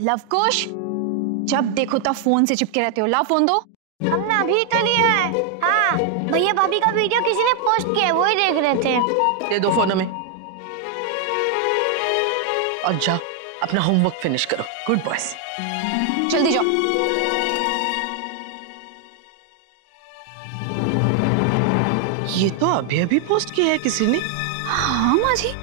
लवकुश, जब देखो तब फोन से चिपके रहते हो। लाओ फोन दो। हमने अभी तो लिया है। हाँ, भैया भाभी का वीडियो किसी ने पोस्ट किया है, वही देख रहे थे। दे दो फोन में और जाओ अपना होमवर्क फिनिश करो। गुड बॉयज, जल्दी जाओ। ये तो अभी अभी पोस्ट किया है किसी ने। हाँ माँ जी।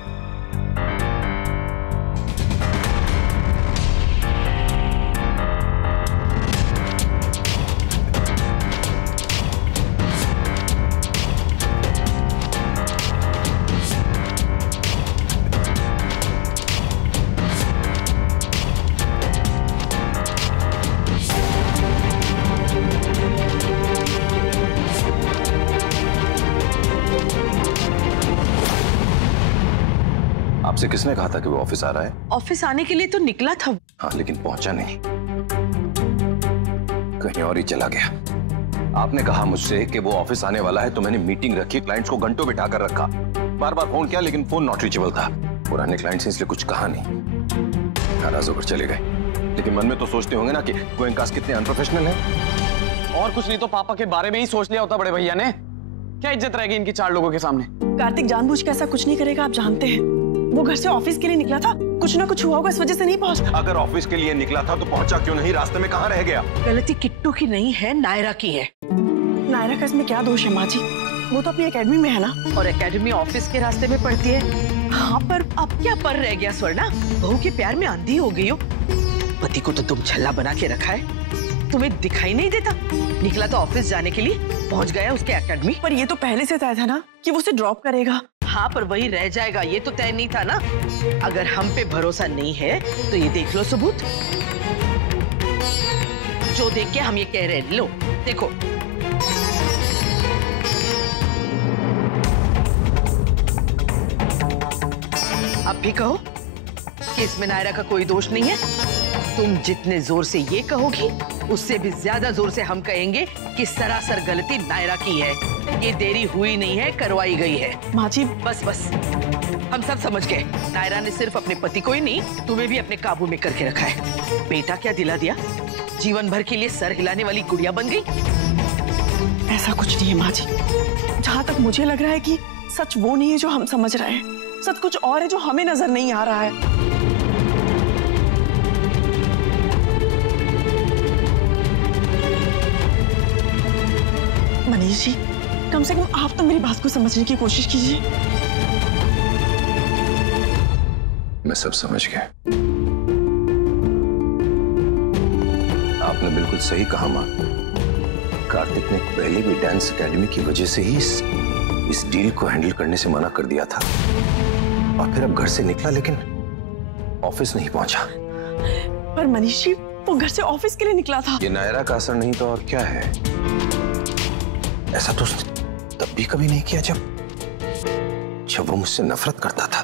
आपसे किसने कहा था कि वो ऑफिस आ रहा है? ऑफिस आने के लिए तो निकला था। हाँ, लेकिन पहुंचा नहीं, कहीं और ही चला गया। आपने कहा मुझसे कि वो ऑफिस आने वाला है तो मैंने मीटिंग रखी, क्लाइंट्स को घंटों बिठा कर रखा, बार बार फोन किया लेकिन फोन नॉट रीचेबल था। पुराने क्लाइंट्स ने इसलिए कुछ कहा नहीं, नाराज होकर चले गए। लेकिन मन में तो सोचते होंगे ना कि गोयनकास कितने अनप्रोफेशनल हैं। और कुछ नहीं तो पापा के बारे में ही सोच लिया होता बड़े भैया ने। क्या इज्जत रहेगी इनकी 4 लोगों के सामने? कार्तिक जानबूझ के ऐसा कुछ नहीं करेगा, आप जानते हैं। वो घर से ऑफिस के लिए निकला था, कुछ ना कुछ हुआ होगा, इस वजह से नहीं पहुंचा। अगर ऑफिस के लिए निकला था तो पहुंचा क्यों नहीं? रास्ते में कहाँ रह गया? गलती किट्टू की नहीं है, नायरा की है। नायरा का इसमें क्या दोष है माँ जी? वो तो अपनी एकेडमी में है ना, और एकेडमी ऑफिस के रास्ते में पड़ती है। हाँ, पर अब क्या पर रह गया स्वर्णा? बहू के प्यार में आंधी हो गई हो। पति को तो तुम छल्ला बना के रखा है, तुम्हें दिखाई नहीं देता? निकला तो ऑफिस जाने के लिए, पहुंच गया उसके एकेडमी। पर ये तो पहले से तय था ना कि वो उसे ड्रॉप करेगा। हाँ, पर वही रह जाएगा, ये तो तय नहीं था ना। अगर हम पे भरोसा नहीं है तो ये देख लो सबूत, जो देख के हम ये कह रहे हैं। लो देखो, अब भी कहो कि इसमें नायरा का कोई दोष नहीं है। तुम जितने जोर से ये कहोगी, उससे भी ज्यादा जोर से हम कहेंगे कि सरासर गलती नायरा की है। ये देरी हुई नहीं है, करवाई गई है। माँ जी बस बस, हम सब समझ गए। नायरा ने सिर्फ अपने पति को ही नहीं, तुम्हें भी अपने काबू में करके रखा है। बेटा क्या दिला दिया, जीवन भर के लिए सर हिलाने वाली गुड़िया बन गई। ऐसा कुछ नहीं है माँ जी। जहाँ तक मुझे लग रहा है कि सच वो नहीं है जो हम समझ रहे हैं, सच कुछ और है जो हमें नजर नहीं आ रहा है। मनीष जी, कम से कम आप तो मेरी बात को समझने की कोशिश कीजिए। मैं सब समझ गया। आपने बिल्कुल सही कहा मां। कार्तिक ने पहले भी डांस एकेडमी की वजह से ही इस डील को हैंडल करने से मना कर दिया था, और फिर अब घर से निकला लेकिन ऑफिस नहीं पहुंचा। पर मनीष जी, वो घर से ऑफिस के लिए निकला था। ये नायरा का असर नहीं तो और क्या है? ऐसा तो उसने तब भी कभी नहीं किया जब वो मुझसे नफरत करता था।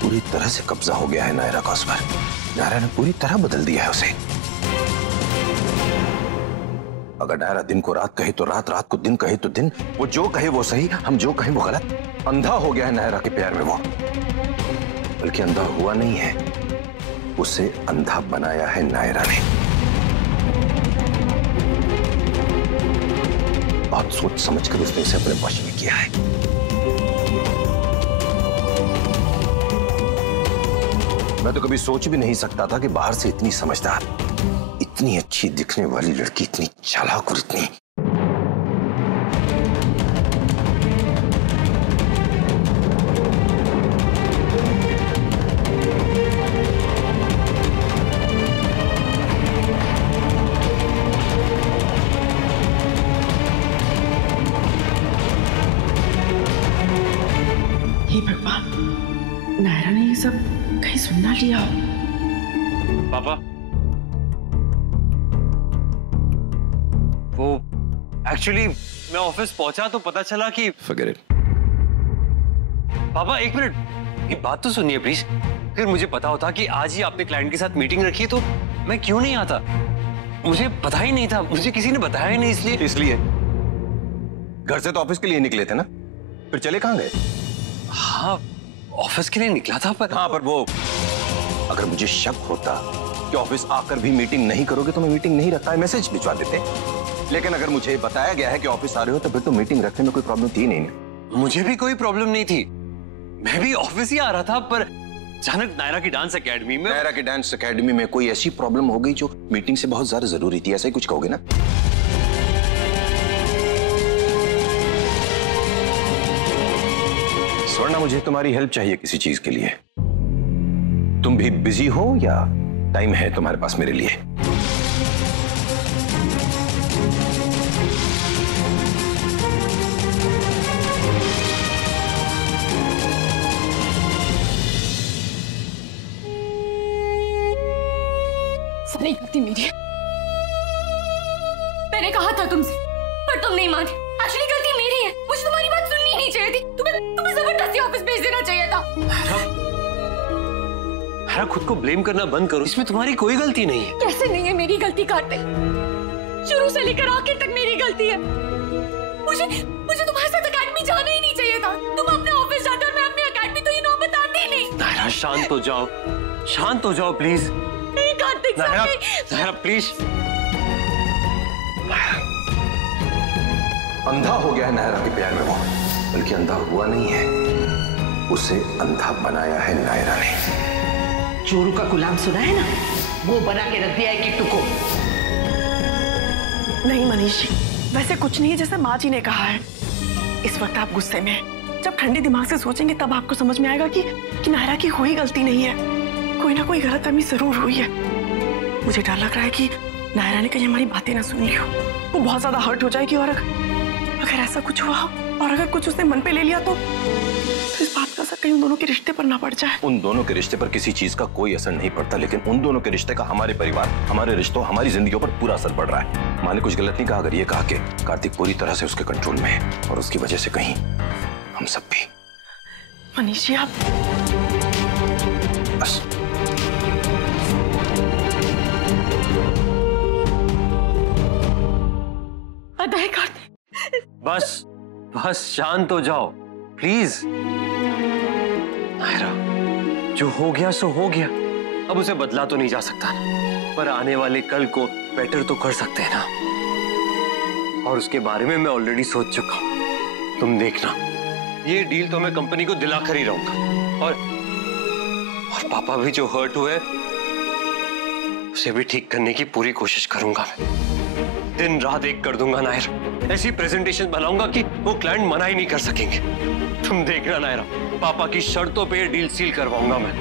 पूरी तरह से कब्जा हो गया है नायरा का उस पर। नायरा ने पूरी तरह बदल दिया है उसे। अगर नायरा दिन को रात कहे तो रात, रात को दिन कहे तो दिन, वो जो कहे वो सही, हम जो कहे वो गलत। अंधा हो गया है नायरा के प्यार में वो। बल्कि अंधा हुआ नहीं है, उसे अंधा बनाया है नायरा ने। बहुत सोच समझकर उसने इसे अपने वश में किया है। मैं तो कभी सोच भी नहीं सकता था कि बाहर से इतनी समझदार, इतनी अच्छी दिखने वाली लड़की इतनी चालाक और इतनी। हे भगवान, नायरा ने ये सब कहीं सुन ना लिया हो। पापा, वो एक्चुअली मैं ऑफिस पहुंचा तो पता चला कि Forget it. पापा एक मिनट, ये बात तो सुनिए प्लीज। फिर मुझे पता होता कि आज ही आपने क्लाइंट के साथ मीटिंग रखी है तो मैं क्यों नहीं आता? मुझे पता ही नहीं था, मुझे किसी ने बताया ही नहीं। इसलिए घर से तो ऑफिस के लिए निकले थे ना, फिर चले कहाँ गए? हाँ, ऑफिस के लिए निकला था पर। हाँ, पर वो अगर मुझे शक होता कि ऑफिस आकर भी मीटिंग नहीं करोगे तो मैं मीटिंग नहीं रखता है, मैसेज भिजवा देते। लेकिन अगर मुझे बताया गया है कि ऑफिस आ रहे हो तो फिर तो मीटिंग रखने में कोई प्रॉब्लम थी नहीं ना। मुझे भी कोई प्रॉब्लम नहीं थी, मैं भी ऑफिस ही आ रहा था, पर अचानक नायरा की डांस एकेडमी में। नायरा की डांस एकेडमी में कोई ऐसी प्रॉब्लम हो गई जो मीटिंग से बहुत ज्यादा जरूरी थी, ऐसा ही कुछ कहोगे ना? स्वर्णा, मुझे तुम्हारी हेल्प चाहिए किसी चीज के लिए। तुम भी बिजी हो या टाइम है तुम्हारे पास मेरे लिए? सारी गलती मेरी है। मैंने कहा था तुमसे, पर तुम नहीं माने। एक्चुअली गलती मेरी है, मुझे तुम्हारी बात सुननी ही नहीं चाहिए थी। तुम्हें जबरदस्ती ऑफिस भेज देना चाहिए था। नायरा, खुद को ब्लेम करना बंद करो, इसमें तुम्हारी कोई गलती नहीं है। कैसे नहीं है मेरी गलती कार्तिक? शुरू से लेकर आखिर तक मेरी गलती है। मुझे तुम्हारे साथ एकेडमी जाना ही नहीं चाहिए था। तुम अपने ऑफिस जाते और मैं अपनी एकेडमी, तो ये नौ बताती ही नहीं। नायरा, शांत हो जाओ, शांत हो जाओ प्लीज। नहीं कार्तिक, नायरा प्लीज। अंधा हो गया है नायरा के प्यार में वो, बल्कि अंधा हुआ नहीं है, उसे अंधा बनाया है नायरा ने। चोरू का गुलाम सुना है ना, वो बना के रख दिया है किट्टू को। नहीं मनीष जी, वैसे कुछ नहीं है, जैसे माँ जी ने कहा है। इस वक्त आप गुस्से में हैं। जब ठंडे दिमाग से सोचेंगे तब आपको समझ में आएगा कि नायरा की कोई गलती नहीं है। कोई ना कोई गलतफहमी जरूर हुई है। मुझे डर लग रहा है कि नायरा ने कहीं हमारी बातें ना सुनी हो, वो बहुत ज्यादा हर्ट हो जाएगी। और अगर ऐसा कुछ हुआ और अगर कुछ उसने मन पे ले लिया तो इस बात का असर कहीं उन दोनों के रिश्ते पर ना पड़ जाए। उन दोनों के रिश्ते पर किसी चीज का कोई असर नहीं पड़ता, लेकिन उन दोनों के रिश्ते का हमारे परिवार, हमारे रिश्तों, हमारी जिंदगियों पर पूरा असर पड़ रहा है। माँ ने कुछ गलत नहीं कहा अगर ये कहा कि कार्तिक पूरी तरह से उसके कंट्रोल में है और उसकी वजह से कहीं हम सब भी। मनीष जी, आप बस पता है कार्तिक, बस शांत हो जाओ प्लीज। नायरा, जो हो गया सो हो गया, अब उसे बदला तो नहीं जा सकता ना, पर आने वाले कल को बेटर तो कर सकते हैं ना। और उसके बारे में मैं ऑलरेडी सोच चुका हूं। तुम देखना, ये डील तो मैं कंपनी को दिला कर ही रहूंगा। और पापा भी जो हर्ट हुए उसे भी ठीक करने की पूरी कोशिश करूंगा। मैं दिन रात एक कर दूंगा नायरा, ऐसी प्रेजेंटेशन बनाऊंगा कि वो क्लाइंट मना ही नहीं कर सकेंगे। तुम देखना नायरा, पापा की शर्तों पे डील सील करवाऊंगा मैं।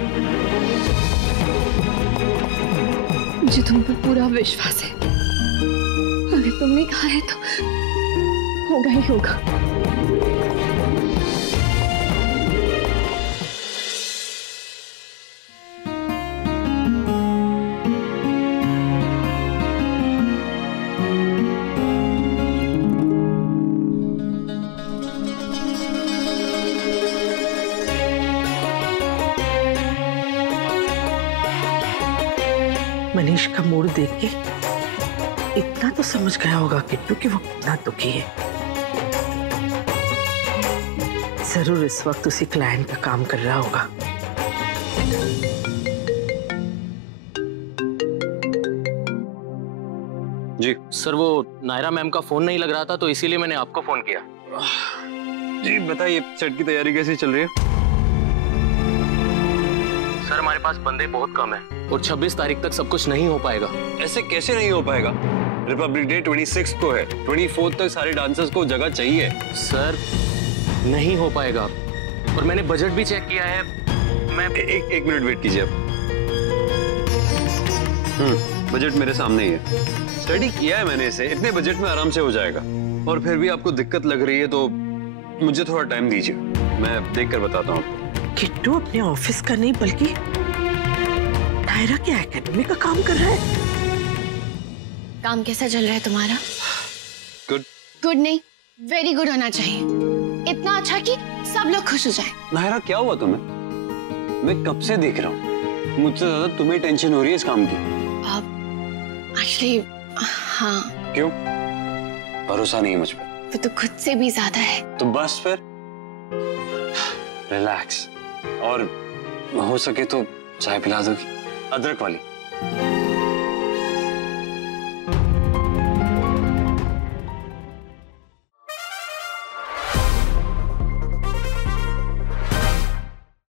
मुझे तुम पर पूरा विश्वास है। अगर तुमने कहा है तो होगा ही होगा। मनीष का मूड देख के इतना तो समझ गया होगा किट्टू कि वो कितना दुखी है। जरूर इस वक्त उसी क्लाइंट का काम कर रहा होगा। जी सर, वो नायरा मैम का फोन नहीं लग रहा था तो इसीलिए मैंने आपको फोन किया। जी बताइए, सेट की तैयारी कैसी चल रही है? सर, हमारे पास बंदे बहुत कम है और 26 तारीख तक सब कुछ नहीं हो पाएगा। ऐसे कैसे नहीं हो पाएगा? रिपब्लिक डे 26 को है, 24 तक सारे डांसर्स को जगह चाहिए। सर, नहीं हो पाएगा और मैंने बजट भी चेक किया है। मैं एक मिनट वेट कीजिए आप। बजट मेरे सामने ही है, स्टडी किया है मैंने इसे। इतने बजट में आराम से हो जाएगा। और फिर भी आपको दिक्कत लग रही है तो मुझे थोड़ा टाइम दीजिए, मैं देख कर बताता हूँ। किट्टू अपने ऑफिस का नहीं बल्कि नायरा के एकेडमी का काम कर रहा है। काम कैसा चल रहा है तुम्हारा? गुड। गुड नहीं, वेरी गुड होना चाहिए। इतना अच्छा कि सब लोग खुश हो जाए। नायरा, क्या हुआ तुम्हें? मैं कब से देख रहा हूँ, मुझसे ज्यादा तुम्हें टेंशन हो रही है इस काम की। एक्चुअली हाँ। क्यों? भरोसा नहीं है मुझ पर? वो तो खुद से भी ज्यादा है। तो बस फिर रिलैक्स, और हो सके तो चाय पिला दोगी, अदरक वाली।